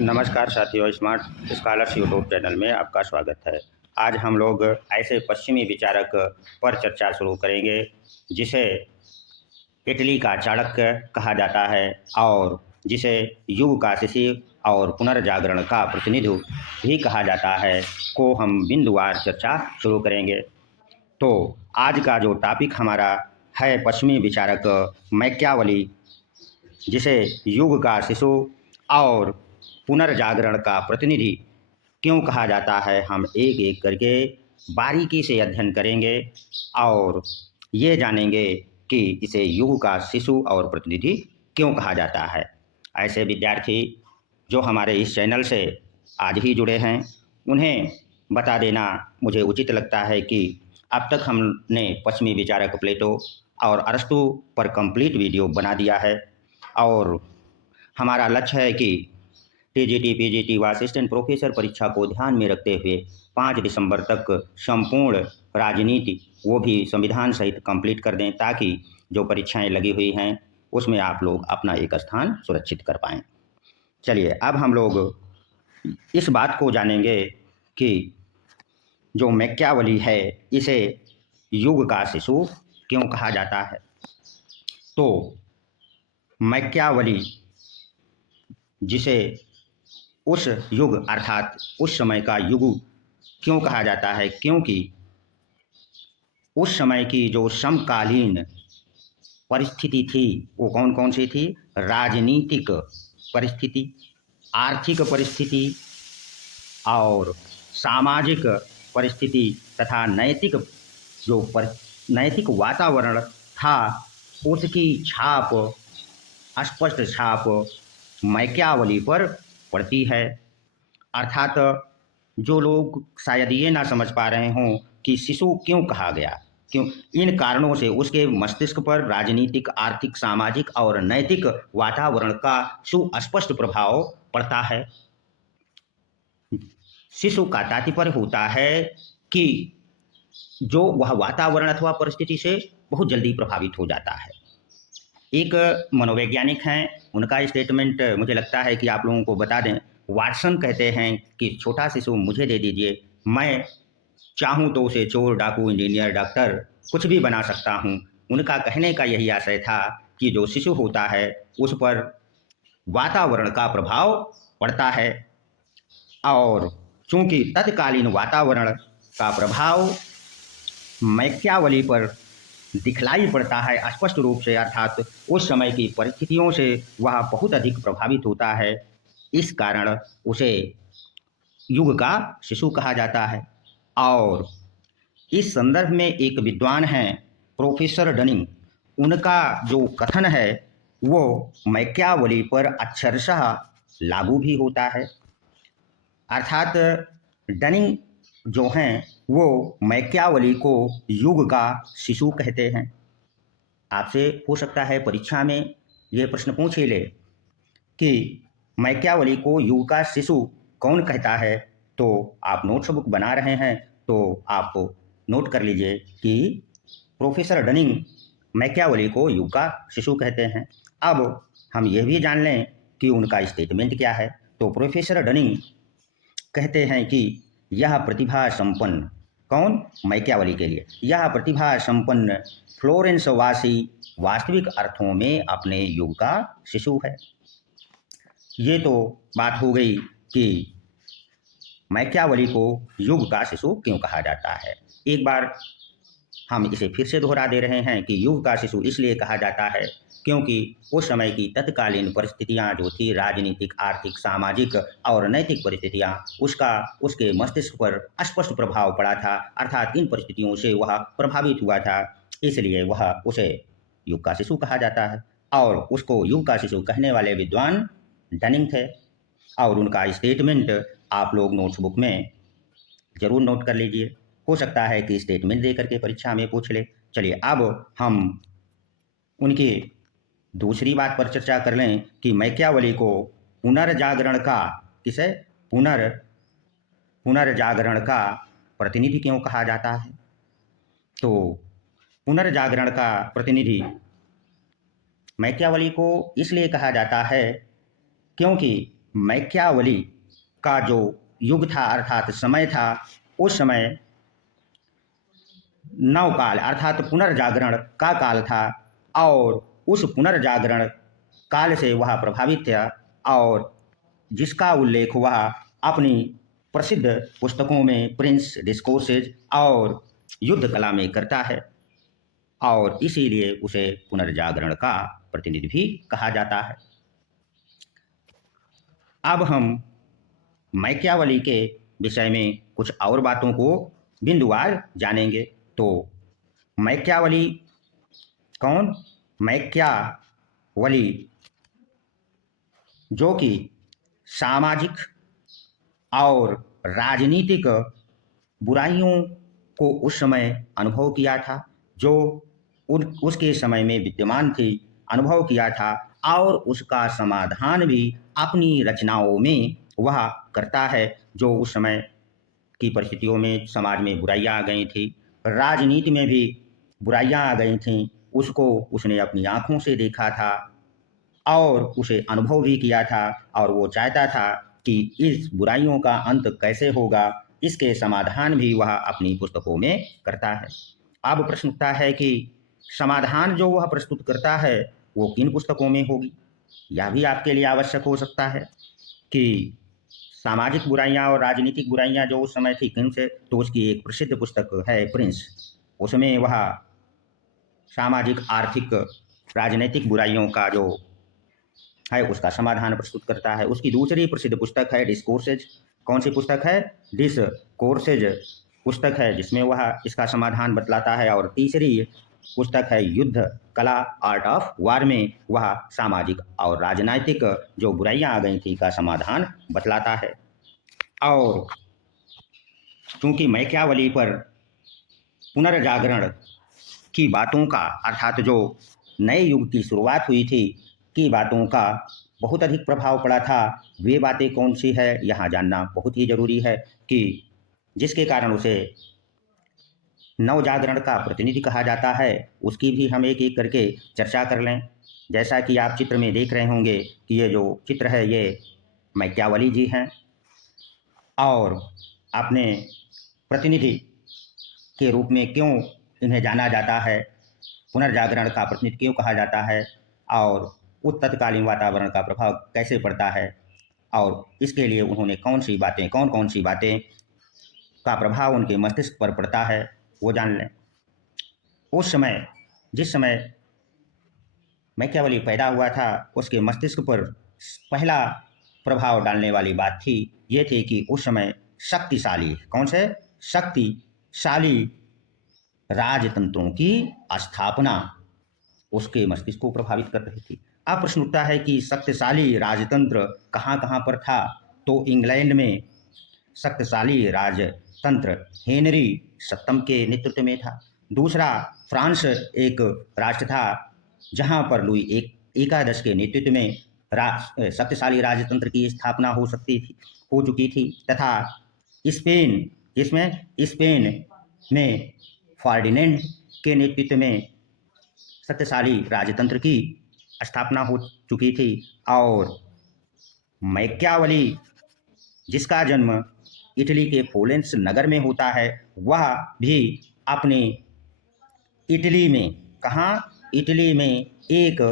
नमस्कार साथियों, smart scholars YouTube channel में आपका स्वागत है। आज हम लोग ऐसे पश्चिमी विचारक पर चर्चा शुरू करेंगे जिसे इटली का चाणक्य कहा जाता है और जिसे युग का शिशिर और पुनर्जागरण का प्रतिनिधि भी कहा जाता है, को हम बिंदुवार चर्चा शुरू करेंगे। तो आज का जो टॉपिक हमारा है पश्चिमी विचारक मैकियावेली, जिसे युग का शिशु और पुनर्जागरण का प्रतिनिधि क्यों कहा जाता है, हम एक एक करके बारीकी से अध्ययन करेंगे और ये जानेंगे कि इसे युग का शिशु और प्रतिनिधि क्यों कहा जाता है। ऐसे विद्यार्थी जो हमारे इस चैनल से आज ही जुड़े हैं, उन्हें बता देना मुझे उचित लगता है कि अब तक हमने पश्चिमी विचारक प्लेटो और अरस्तु पर कंप्लीट वीडियो बना दिया है और हमारा लक्ष्य है कि टीजीटी, पीजीटी व असिस्टेंट प्रोफेसर परीक्षा को ध्यान में रखते हुए 5 दिसंबर तक संपूर्ण राजनीति वो भी संविधान सहित कंप्लीट कर दें, ताकि जो परीक्षाएं लगी हुई हैं उसमें आप लोग अपना एक स्थान सुरक्षित कर पाएं। चलिए, अब हम लोग इस बात को जानेंगे कि जो मैकियावेली है, इसे युग का शिशु क्यों कहा जाता है। तो मैकियावेली, जिसे उस युग अर्थात उस समय का युग क्यों कहा जाता है, क्योंकि उस समय की जो समकालीन परिस्थिति थी वो कौन कौन सी थी। राजनीतिक परिस्थिति, आर्थिक परिस्थिति और सामाजिक परिस्थिति तथा नैतिक वातावरण था, उसकी छाप, स्पष्ट छाप मैकियावेली पर पड़ती है। अर्थात जो लोग शायद ये ना समझ पा रहे हों कि शिशु क्यों कहा गया, क्यों, इन कारणों से उसके मस्तिष्क पर राजनीतिक, आर्थिक, सामाजिक और नैतिक वातावरण का सुस्पष्ट प्रभाव पड़ता है। शिशु का तात्पर्य होता है कि जो वह वातावरण अथवा परिस्थिति से बहुत जल्दी प्रभावित हो जाता है। एक मनोवैज्ञानिक हैं, उनका स्टेटमेंट मुझे लगता है कि आप लोगों को बता दें। वाटसन कहते हैं कि छोटा शिशु मुझे दे दीजिए, मैं चाहूँ तो उसे चोर, डाकू, इंजीनियर, डॉक्टर कुछ भी बना सकता हूँ। उनका कहने का यही आशय था कि जो शिशु होता है उस पर वातावरण का प्रभाव पड़ता है और चूंकि तत्कालीन वातावरण का प्रभाव मैकियावेली पर दिखलाई पड़ता है स्पष्ट रूप से, अर्थात उस समय की परिस्थितियों से वह बहुत अधिक प्रभावित होता है, इस कारण उसे युग का शिशु कहा जाता है। और इस संदर्भ में एक विद्वान हैं प्रोफेसर डनिंग, उनका जो कथन है वो मैकियावेली पर अक्षरशः लागू भी होता है। अर्थात डनिंग जो हैं वो मैकियावेली को युग का शिशु कहते हैं। आपसे हो सकता है परीक्षा में ये प्रश्न पूछ ही ले कि मैकियावेली को युग का शिशु कौन कहता है। तो आप नोट्स बुक बना रहे हैं तो आप नोट कर लीजिए कि प्रोफेसर डनिंग मैकियावेली को युग का शिशु कहते हैं। अब हम यह भी जान लें कि उनका स्टेटमेंट क्या है। तो प्रोफेसर डनिंग कहते हैं कि यह प्रतिभा संपन्न, कौन, मैकियावेली के लिए, यह प्रतिभा संपन्न फ्लोरेंस वासी वास्तविक अर्थों में अपने युग का शिशु है। ये तो बात हो गई कि मैकियावेली को युग का शिशु क्यों कहा जाता है। एक बार हम इसे फिर से दोहरा दे रहे हैं कि युग का शिशु इसलिए कहा जाता है क्योंकि उस समय की तत्कालीन परिस्थितियां जो थी, राजनीतिक, आर्थिक, सामाजिक और नैतिक परिस्थितियां, उसका उसके मस्तिष्क पर स्पष्ट प्रभाव पड़ा था। अर्थात इन परिस्थितियों से वह प्रभावित हुआ था, इसलिए वह उसे युग का शिशु कहा जाता है। और उसको युग का शिशु कहने वाले विद्वान डनिंग थे और उनका स्टेटमेंट आप लोग नोट्सबुक में जरूर नोट कर लीजिए। हो सकता है कि स्टेटमेंट दे करके परीक्षा में पूछ ले। चलिए, अब हम उनकी दूसरी बात पर चर्चा कर लें कि मैकियावेली को पुनर्जागरण का, किसे, पुनर्जागरण का प्रतिनिधि क्यों कहा जाता है। तो पुनर्जागरण का प्रतिनिधि मैकियावेली को इसलिए कहा जाता है क्योंकि मैकियावली का जो युग था अर्थात समय था, उस समय नवकाल अर्थात पुनर्जागरण का काल था और उस पुनर्जागरण काल से वह प्रभावित था और जिसका उल्लेख वह अपनी प्रसिद्ध पुस्तकों में प्रिंस डिस्कोर्सेज और युद्ध कला में करता है और इसीलिए उसे पुनर्जागरण का प्रतिनिधि भी कहा जाता है। अब हम मैकियावली के विषय में कुछ और बातों को बिंदुवार जानेंगे। तो मैकियावली कौन? मैकियावली जो कि सामाजिक और राजनीतिक बुराइयों को उस समय अनुभव किया था, जो उसके समय में विद्यमान थी, अनुभव किया था और उसका समाधान भी अपनी रचनाओं में वह करता है। जो उस समय की परिस्थितियों में समाज में बुराइयां आ गई थी, राजनीति में भी बुराइयां आ गई थीं, उसको उसने अपनी आंखों से देखा था और उसे अनुभव भी किया था और वो चाहता था कि इस बुराइयों का अंत कैसे होगा, इसके समाधान भी वह अपनी पुस्तकों में करता है। अब प्रश्न उठता है कि समाधान जो वह प्रस्तुत करता है वो किन पुस्तकों में होगी? यह भी आपके लिए आवश्यक हो सकता है कि सामाजिक बुराइयां और राजनीतिक बुराइयां जो उस समय थी किन से? तो उसकी एक प्रसिद्ध पुस्तक है प्रिंस, उसमें वह सामाजिक, आर्थिक, राजनीतिक बुराइयों का जो है उसका समाधान प्रस्तुत करता है। उसकी दूसरी प्रसिद्ध पुस्तक है डिस्कोर्सेज। कौन सी पुस्तक है? डिस्कोर्सेज पुस्तक है, जिसमें वह इसका समाधान बतलाता है। और तीसरी पुस्तक है युद्ध कला, आर्ट ऑफ वार, में वह सामाजिक और राजनीतिक जो बुराइयां आ गई थी का समाधान बतलाता है। और चूंकि मैकियावली पर पुनर्जागरण की बातों का अर्थात जो नए युग की शुरुआत हुई थी की बातों का बहुत अधिक प्रभाव पड़ा था, वे बातें कौन सी है यहाँ जानना बहुत ही जरूरी है कि जिसके कारण उसे नवजागरण का प्रतिनिधि कहा जाता है, उसकी भी हम एक एक करके चर्चा कर लें। जैसा कि आप चित्र में देख रहे होंगे कि ये जो चित्र है ये मैकियावली जी हैं और अपने प्रतिनिधि के रूप में क्यों इन्हें जाना जाता है, पुनर्जागरण का प्रतिनिधि क्यों कहा जाता है और उस तत्कालीन वातावरण का प्रभाव कैसे पड़ता है और इसके लिए उन्होंने कौन कौन सी बातें का प्रभाव उनके मस्तिष्क पर पड़ता है वो जान लें। उस समय जिस समय मैकियावली पैदा हुआ था, उसके मस्तिष्क पर पहला प्रभाव डालने वाली बात थी ये थी कि उस समय शक्तिशाली, कौन से? शक्तिशाली राजतंत्रों की स्थापना उसके मस्तिष्क को प्रभावित कर रही थी। अब प्रश्न उठता है कि शक्तिशाली राजतंत्र कहाँ कहाँ पर था? तो इंग्लैंड में शक्तिशाली राजतंत्र हेनरी सप्तम के नेतृत्व में था। दूसरा फ्रांस एक राष्ट्र था जहाँ पर लुई एकादश के नेतृत्व में शक्तिशाली राजतंत्र की स्थापना हो चुकी थी। तथा स्पेन, जिसमें स्पेन में फर्डिनेंड के नेतृत्व में शक्तिशाली राजतंत्र की स्थापना हो चुकी थी। और मैकियावली जिसका जन्म इटली के फ्लोरेंस नगर में होता है, वह भी अपने इटली में, कहाँ? इटली में एक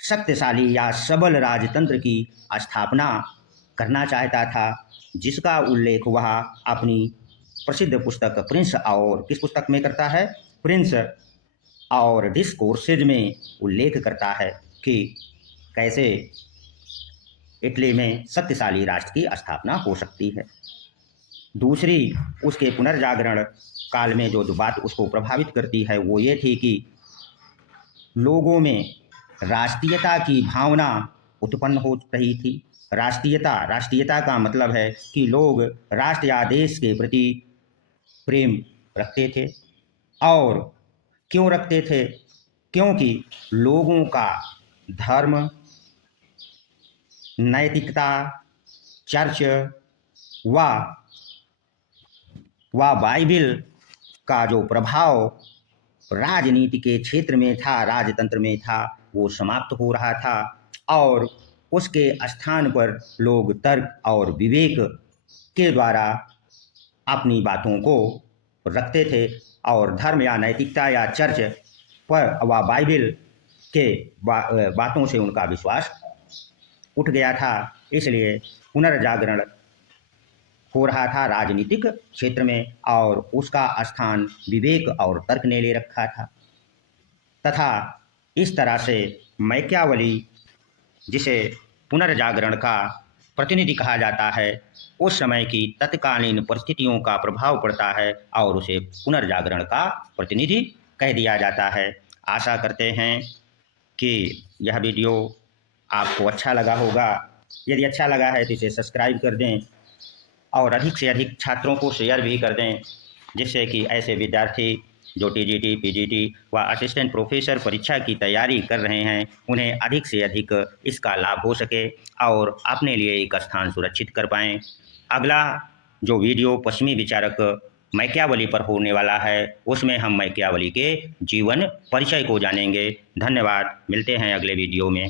शक्तिशाली या सबल राजतंत्र की स्थापना करना चाहता था, जिसका उल्लेख वह अपनी प्रसिद्ध पुस्तक प्रिंस और किस पुस्तक में करता है? प्रिंस और डिस्कोर्सेज में उल्लेख करता है कि कैसे इटली में शक्तिशाली राष्ट्र की स्थापना हो सकती है। दूसरी उसके पुनर्जागरण काल में जो बात उसको प्रभावित करती है वो ये थी कि लोगों में राष्ट्रीयता की भावना उत्पन्न हो रही थी। राष्ट्रीयता का मतलब है कि लोग राष्ट्र या देश के प्रति प्रेम रखते थे। और क्यों रखते थे? क्योंकि लोगों का धर्म, नैतिकता, चर्च व बाइबिल का जो प्रभाव राजनीति के क्षेत्र में था, राजतंत्र में था, वो समाप्त हो रहा था और उसके स्थान पर लोग तर्क और विवेक के द्वारा अपनी बातों को रखते थे और धर्म या नैतिकता या चर्च पर व बाइबल के बातों से उनका विश्वास उठ गया था। इसलिए पुनर्जागरण हो रहा था राजनीतिक क्षेत्र में और उसका स्थान विवेक और तर्क ने ले रखा था। तथा इस तरह से मैकियावली, जिसे पुनर्जागरण का प्रतिनिधि कहा जाता है, उस समय की तत्कालीन परिस्थितियों का प्रभाव पड़ता है और उसे पुनर्जागरण का प्रतिनिधि कह दिया जाता है। आशा करते हैं कि यह वीडियो आपको अच्छा लगा होगा। यदि अच्छा लगा है तो इसे सब्सक्राइब कर दें और अधिक से अधिक छात्रों को शेयर भी कर दें, जिससे कि ऐसे विद्यार्थी जो टीजीटी, पीजीटी व असिस्टेंट प्रोफेसर परीक्षा की तैयारी कर रहे हैं, उन्हें अधिक से अधिक इसका लाभ हो सके और अपने लिए एक स्थान सुरक्षित कर पाएँ। अगला जो वीडियो पश्चिमी विचारक मैकियावली पर होने वाला है, उसमें हम मैकियावली के जीवन परिचय को जानेंगे। धन्यवाद, मिलते हैं अगले वीडियो में।